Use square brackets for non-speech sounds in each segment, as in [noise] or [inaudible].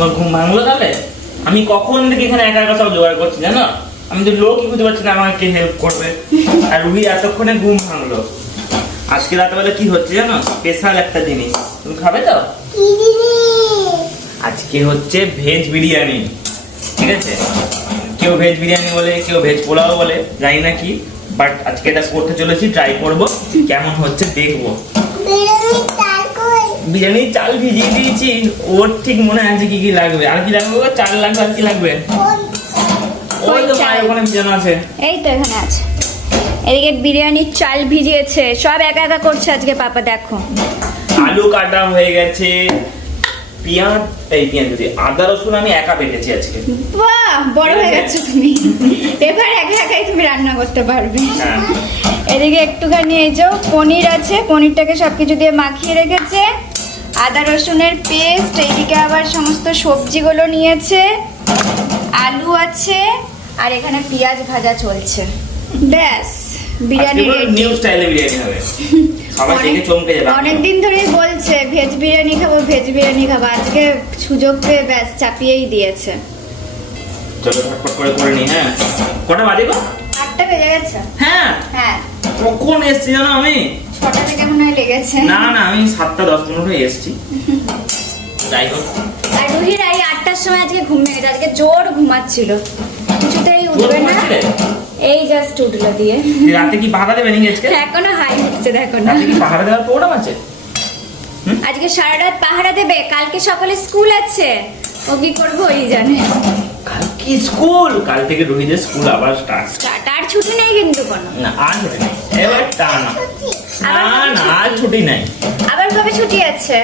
তোমার ঘুম ভাঙলো তাহলে? আমি কখন থেকে এখানে একা একা সব জোগাড় করছি জানো? আমি তো লোকই বুঝতে পারছি না আমাকে হেল্প করবে। আর রুহি এতক্ষণে ঘুম ভাঙলো। আজকে রাতবেলা কি হচ্ছে জানো? স্পেশাল একটা জিনিস। তুমি খাবে তো? আজকে হচ্ছে ভেজ বিরিয়ানি। ঠিক আছে? কেউ ভেজ বিরিয়ানি বলে, কেউ ভেজ পোলাও বলে, জানি না কি বাট আজকে এটা করতে চলেছি ট্রাই করব, কেমন হচ্ছে দেখব। বিরিয়ানি চাল ভিজিয়ে দিয়েছি। ওর ঠিক মনে আছে কি কি লাগবে। আর কি লাগবে? চাল লাগবে আর কি লাগবে? কোন ওই তো মায়ের ওখানে ভিজানো আছে। এই তো এখানে আছে। এদিকে বিরিয়ানির চাল ভিজিয়েছে। সব একা একা করছে আজকে পাপা দেখো। আলু কাটা হয়ে গেছে। পেঁয়াজ এই পেঁয়াজ যদি আদা রসুন আমি একা বেটেছি আজকে। বাহ বড় হয়ে গেছো তুমি। এবার একা একাই তুমি রান্না করতে পারবে। হ্যাঁ। এদিকে একটুখানি এই যে পনির আছে। পনিরটাকে সবকিছু দিয়ে মাখিয়ে রেখেছে। আদা রসুনের পেস্ট এইদিকে আবার সমস্ত সবজিগুলো নিয়েছে আলু আছে আর এখানে পেঁয়াজ ভাজা চলছে। ব্যাস বিরিয়ানি নিউ স্টাইলে বিরিয়ানি হবে। সবাই দেখে চমকে যাবে। অনেকদিন ধরেই বলছে ভেজ বিরিয়ানি খাব ভেজ বিরিয়ানি খাব। আজকে সুযোগ পেয়ে ব্যাস চাপিয়েই দিয়েছে। চলো ফটফট করে করে নি হ্যাঁ? কটা বাজে গো? আটটা বেজে গেছে। হ্যাঁ? হ্যাঁ। কখন এসছি জানো আমি? ছটা থেকে মনে হয় লেগেছে। না না আমি সাতটা দশ পনেরো হয়ে এসছি। যাই হোক। আর রুহির এই আটটার সময় আজকে ঘুম ভেঙে আজকে জোর ঘুমাচ্ছিল। কিছুতেই উঠবে না। এই জাস্ট উঠল দিয়ে। রাতে কি পাহারা দেবে নাকি আজকে? এখনও হাই উঠছে দেখো না। রাতে কি পাহারা দেওয়ার প্রোগ্রাম আছে? আজকে সারা রাত পাহারা দেবে কালকে সকালে স্কুল আছে। ও কি করব ওই জানে? কি স্কুল কাল থেকে রোহিতের স্কুল আবার স্টার্ট তার ছুটি নেই কিন্তু কোনো। না আর ছুটি নাই। এবার টা না না না আর ছুটি? নাই। আবার কবে ছুটি আছে?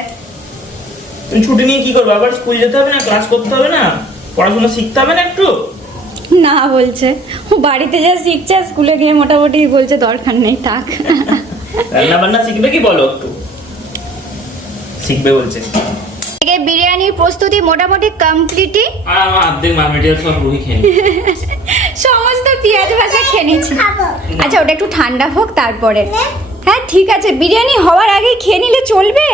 তুমি ছুটি নিয়ে কি করব? আবার স্কুল যেতে হবে না? ক্লাস করতে হবে না? পড়াশোনা শিখতে হবে না একটু? না বলছে। ও বাড়িতে যা শিখছে স্কুলে গিয়ে মোটামুটি বলছে দরকার নেই থাক। রান্না বান্না শিখবে কি বলো একটু? শিখবে বলছে। বিরিয়ানির প্রস্তুতি মোটামুটি কমপ্লিটই আর আমার অর্ধেক সব রুহি খেয়ে সমস্ত পেঁয়াজ ভাজা খেয়ে নিচ্ছি। আচ্ছা ওটা একটু ঠান্ডা হোক তারপরে। হ্যাঁ ঠিক আছে বিরিয়ানি হওয়ার আগে খেয়ে নিলে চলবে?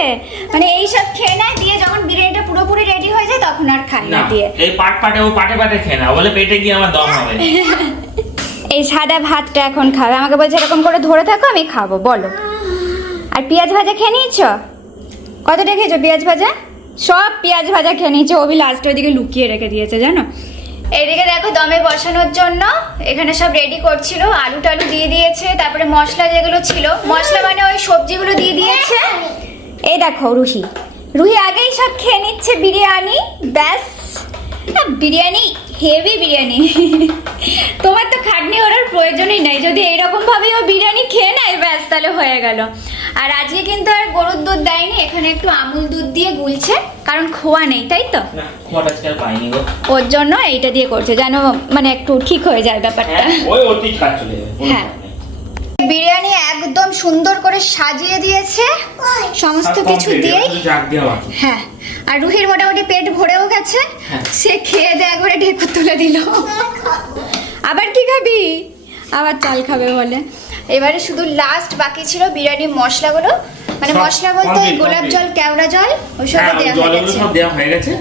মানে এই সব খেয়ে নেয় দিয়ে যখন বিরিয়ানিটা পুরোপুরি রেডি হয়ে যায় তখন আর খায় না না দিয়ে। এই পাট পাটে ও পাটে পাটে খেয়ে না বলে পেটে গিয়ে আমার দম হবে। [laughs] এই সাদা ভাতটা এখন খাবে আমাকে বলছে এরকম করে ধরে থাকো আমি খাব বলো। আর পেঁয়াজ ভাজা খেয়ে নিয়েছো? কতটা খেয়েছো পেঁয়াজ ভাজা? সব পেঁয়াজ ভাজা খেয়ে নিয়েছে ওবি লাস্টে ওইদিকে লুকিয়ে রেখে দিয়েছে জানো? এদিকে দেখো দমে বসানোর জন্য এখানে সব রেডি করছিল আলু টালু দিয়ে দিয়েছে তারপরে মশলা যেগুলো ছিল মশলা মানে ওই সবজিগুলো দিয়ে দিয়েছে। এই দেখো রুহি। রুহি আগেই সব খেয়ে নিচ্ছে বিরিয়ানি ব্যাস। বিরিয়ানি হেভি বিরিয়ানি। [laughs] তোমার তো খাটনি ওরার প্রয়োজনই নাই। যদি এইরকম ভাবে ও বিরিয়ানি খেয়ে নেয় ব্যাস তাহলে হয়ে গেল। আর আজকে কিন্তু আর গরুর দুধ দেয়নি এখানে একটু আমুল দুধ দিয়ে গুলছে কারণ খোয়া নেই তাই তো? ওর জন্য এইটা দিয়ে করছে যেন মানে একটু ঠিক হয়ে যায় ব্যাপারটা। হ্যাঁ বিরিয়ানি একদম সুন্দর করে সাজিয়ে দিয়েছে। সমস্ত কিছু দিয়েই। হ্যাঁ। আর রুহির মোটামুটি পেট ভরেও গেছে। হ্যাঁ। সে খেয়ে দিয়ে একবারে ঢেকুর তুলে দিল। আবার কি খাবি? আবার চাল খাবে বলে। এবারে শুধু লাস্ট বাকি ছিল বিরিয়ানি মশলাগুলো। মানে মশলা বলতে ওই গোলাপ জল। কেওড়া জল ওইসব হ্যাঁ হয়ে দেওয়া হয়ে গেছে।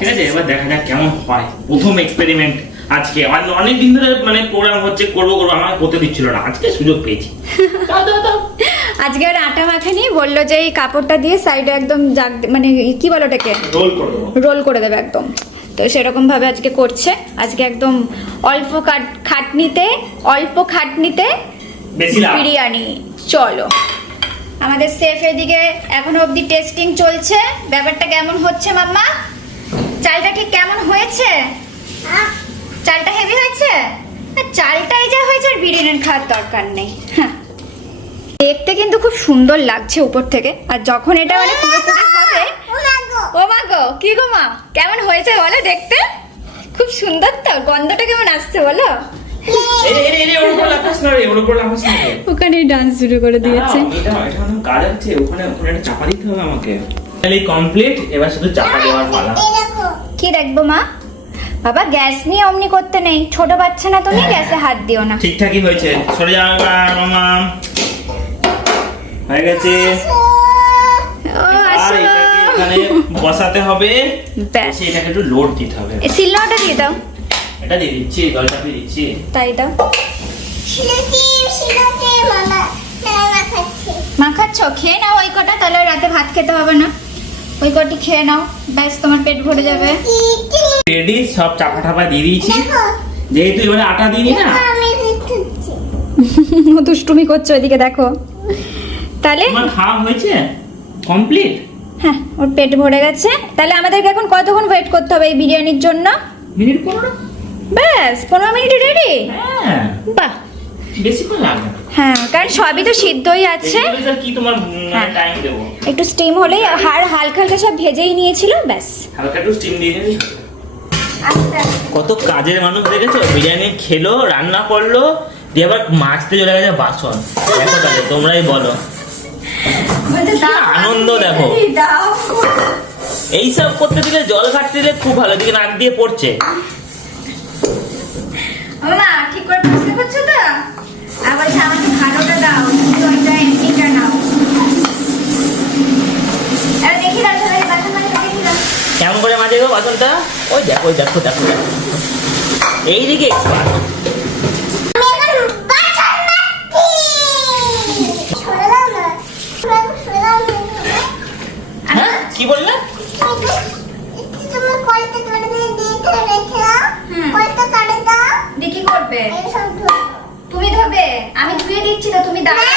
ঠিক আছে এবার দেখা যাক কেমন হয়। প্রথম এক্সপেরিমেন্ট আজকে। অনেক দিন ধরে মানে প্রোগ্রাম হচ্ছে করব করব আমাকে করতে দিচ্ছিল না। আজকে সুযোগ পেয়েছি। [laughs] দাও, দাও, দাও। আজকে আর আটা মাখানি বলল যে এই কাপড়টা দিয়ে সাইডে একদম জাগ মানে কি বলো ওটাকে? রোল করে রোল করে দেবে একদম। তো সেরকম ভাবে আজকে করছে। আজকে একদম অল্প কাট- খাটনিতে অল্প খাটনিতে বেশি লাভ। বিরিয়ানি। চলো। আমাদের সেফ এদিকে এখনও অবধি টেস্টিং চলছে। ব্যাপারটা কেমন হচ্ছে মাম্মা? চালটা ঠিক কেমন হয়েছে? চালটা হেভি হয়েছে? চালটাই যা হয়েছে আর বিরিয়ানির খাওয়ার দরকার নেই। হ্যাঁ। দেখতে কিন্তু খুব সুন্দর লাগছে উপর থেকে। আর যখন এটা মানে পুরোপুরি হবে ও মা গো! কি গো মা? কেমন হয়েছে বলো দেখতে? খুব সুন্দর তো গন্ধটা কেমন আসছে বলো? এই রে, এই রে, এই রে, ওর উপর লাফাস না রে, ওর উপর লাফাস না রে। ওখানেই ডান্স শুরু করে দিয়েছে। ওখানে ওখানে কমপ্লিট এবার শুধু চাপা দেওয়ার পালা। কি দেখব মা? বাবা গ্যাস নিয়ে অমনি করতে নেই। ছোট বাচ্চা না তুমি গ্যাসে হাত দিও না। ঠিকঠাকই হয়েছে। সরে যাও এবার মামা। হয়ে গেছে। ও আসো। আর এটাকে এখানে বসাতে হবে। ব্যাস। এটাকে একটু লোড দিতে হবে। এই দিয়ে দাও। এটা দিয়ে দিচ্ছি জল চাপিয়ে দিচ্ছি। তাই দাও। খেয়ে নাও ওই কটা তাহলে রাতে ভাত খেতে হবে না। ওই কটি খেয়ে নাও। ব্যাস তোমার পেট ভরে যাবে। রেডি সব চাপা টাপা দিয়ে দিয়েছি। যেহেতু এবারে আটা দিইনি না। [laughs] দুষ্টুমি করছ ওইদিকে দেখো। তাহলে তোমার খাওয়া হয়েছে? কমপ্লিট? হ্যাঁ ওর পেট ভরে গেছে। তাহলে আমাদেরকে এখন কতক্ষণ ওয়েট করতে হবে এই বিরিয়ানির জন্য? মিনিট পনেরো? ব্যাস পনেরো মিনিট রেডি হ্যাঁ। বাহ। হ্যাঁ কারণ সবই তো সিদ্ধই আছে। তোমার হ্যাঁ। টাইম দেবো? একটু স্টিম হলেই হাড় হালকা হালকা সব ভেজেই নিয়েছিল ব্যাস। হালকা একটু স্টিম দিয়ে কত কাজের মানুষ দেখেছ? বিরিয়ানি খেলো রান্না করল দিয়ে আবার মাছতে চলে গেছে বাসন। দেখো তাহলে তোমরাই বলো। আনন্দ দেখো। এইসব করতে দিলে জল ঘাটতে দিলে খুব ভালো দিকে নাক দিয়ে পড়ছে মা ঠিক করে পরিষ্কার করছ তো আর বলছে আমাকে ভালোটা দাও কিন্তু ওইটা এমনিটা নাও আর দেখি দাও সবাই বাসন মাজা দেখি দাও কেমন করে মাঝে গো বাসনটা ওই দেখো দেখো দেখো এইদিকে। আমি এখন বাসন মাজি সরে দাও না তুমি সরে দাও না হ্যাঁ কি বললে একটু তুমি কলটা করে দিয়ে দিতে রেখে দাও হুম। কলটা করে দাও দিয়ে কি করবে এই সব ধুয়ে তুমি ধোবে আমি ধুয়ে দিচ্ছি তো তুমি দাও না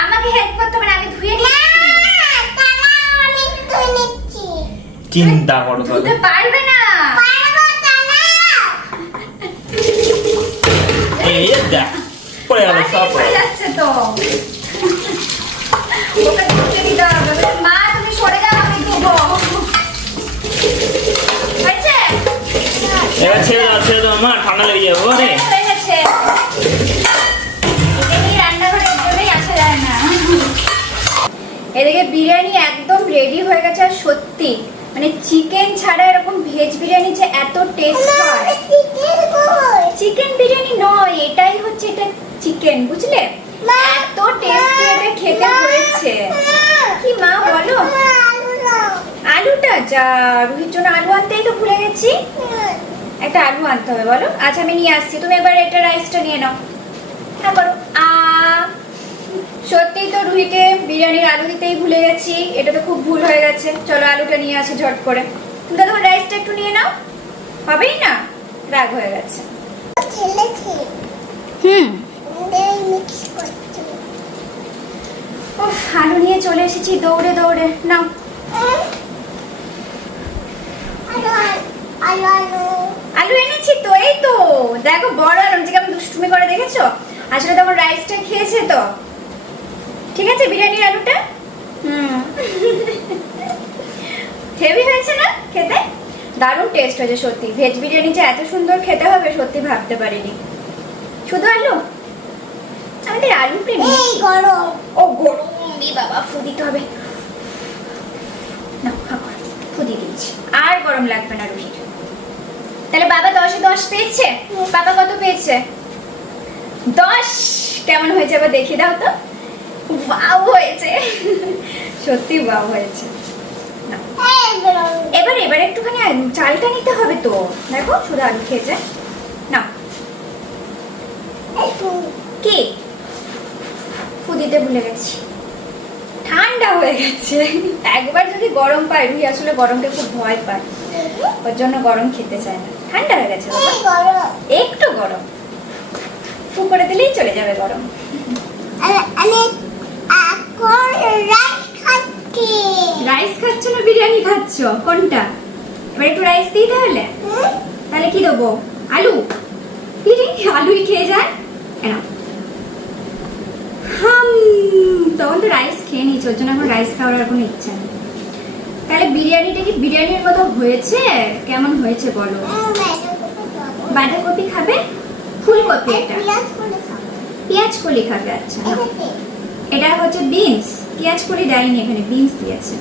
আমাকে হেল্প করতে হবে না আমি ধুয়ে দিচ্ছি তাহলে আমি ধুয়ে নিচ্ছি চিন্তা করো তাহলে। পারবে না। এই দেখ পড়ে গেল সব। পড়ে যাচ্ছে তো। ওকে ধুতে দিতে হবে। মা তুমি সরে যাও আমি ধুবো। হয়েছে? এবার ছেড়ে দাও ছেড়ে দাও মা ঠান্ডা লেগে যাবে ওরে হয়ে গেছে রান্নাঘরের জন্যই আসা যায় না। এদিকে বিরিয়ানি একদম রেডি হয়ে গেছে আর সত্যি। মানে চিকেন ছাড়া এরকম ভেজ বিরিয়ানি যে এত টেস্ট হয়। চিকেন বিরিয়ানি নয় এটাই হচ্ছে এটা চিকেন বুঝলে? এত টেস্টি এটা খেতে হয়েছে। কি মা বলো? আলুটা যা রুহির জন্য আলু আনতেই তো ভুলে গেছি। একটা আলু আনতে হবে বলো? আচ্ছা আমি নিয়ে আসছি। তুমি এবার এটা রাইসটা নিয়ে নাও। হ্যাঁ বলো আ সত্যি তো রুহিকে বিরিয়ানির আলু দিতেই ভুলে গেছি এটা তো খুব ভুল হয়ে গেছে। চলো আলুটা নিয়ে আসো ঝট করে। তুমি তখন রাইসটা একটু নিয়ে নাও। হবেই না? রাগ হয়ে গেছে। হুম। উফ, আলু নিয়ে চলে এসেছি দৌড়ে দৌড়ে। নাও। আলু এনেছি তো এই তো। দেখো বড় আলু। কেমন দুষ্টুমি করে দেখেছ? আসলে তখন রাইসটা খেয়েছে তো। ঠিক আছে বিরিয়ানির আলুটা? হেভি হয়েছে না খেতে? দারুণ টেস্ট হয়েছে সত্যি। ভেজ বিরিয়ানি যে এত সুন্দর খেতে হবে সত্যি ভাবতে পারিনি। শুধু আলু? আমাদের আলু প্রেমী। এই গরম। ও গরম বাবা ফু দিতে হবে। না ফু দিয়ে দিয়েছি। আর গরম লাগবে না রুহির। তাহলে বাবা দশে দশ পেয়েছে? বাবা কত পেয়েছে? দশ! কেমন হয়েছে এবার দেখিয়ে দাও তো। ওয়াও হয়েছে। সত্যি ওয়াও হয়েছে। এবার এবার একটুখানি চালটা নিতে হবে তো। দেখো শুধু আলু খেয়েছে। না কি? ফুদিতে ভুলে গেছি। ঠান্ডা হয়ে গেছে। একবার যদি গরম পায় রুই আসলে গরমকে খুব ভয় পায়। ওর জন্য গরম খেতে চায় না। ঠান্ডা হয়ে গেছে একটু গরম। ফু করে দিলেই চলে যাবে গরম। রাইস খাচ্ছি। না বিরিয়ানি খাচ্ছ? কোনটা? এবার একটু রাইস দিই তাহলে? তাহলে কি দেবো? আলু? আলুই খেয়ে যায়। কেন হাম তখন তো রাইস খেয়ে নিয়েছি ওর জন্য এখন রাইস খাওয়ার আর কোনো ইচ্ছা নেই। তাহলে বিরিয়ানিটা কি বিরিয়ানির মতো হয়েছে? কেমন হয়েছে বলো? বাঁধাকপি খাবে। ফুলকপি এটা? পেঁয়াজ কলি খাবে। আচ্ছা। এটা হচ্ছে বিনস। পেঁয়াজ কলি দেয়নি এখানে, বিনস দিয়েছে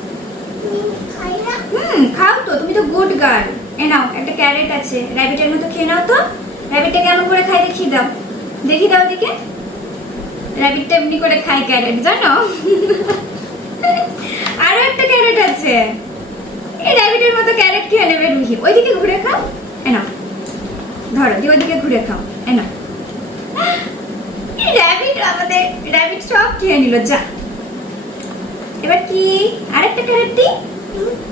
হুম, খাও তো, তুমি তো গুড গার্ল। এ নাও, একটা ক্যারেট আছে। র্যাবিটের মতো খেয়ে নাও তো। র্যাবিটটা কেমন করে খাই দেখি দাও। দেখি দাও দিকে র্যাবিটটা এমনি করে খাই ক্যারেট, জানো? [laughs] আরও একটা ক্যারেট আছে। এই র্যাবিটের মতো ক্যারেট খেয়ে নেবে রুহি। ওইদিকে ঘুরে খাও। এনা ধরো, দিয়ে ওইদিকে ঘুরে খাও। এনা র্যাবিট আমাদের র্যাবিট সব খেয়ে নিল যা। এবার কি? আরেকটা ক্যারেট দিই?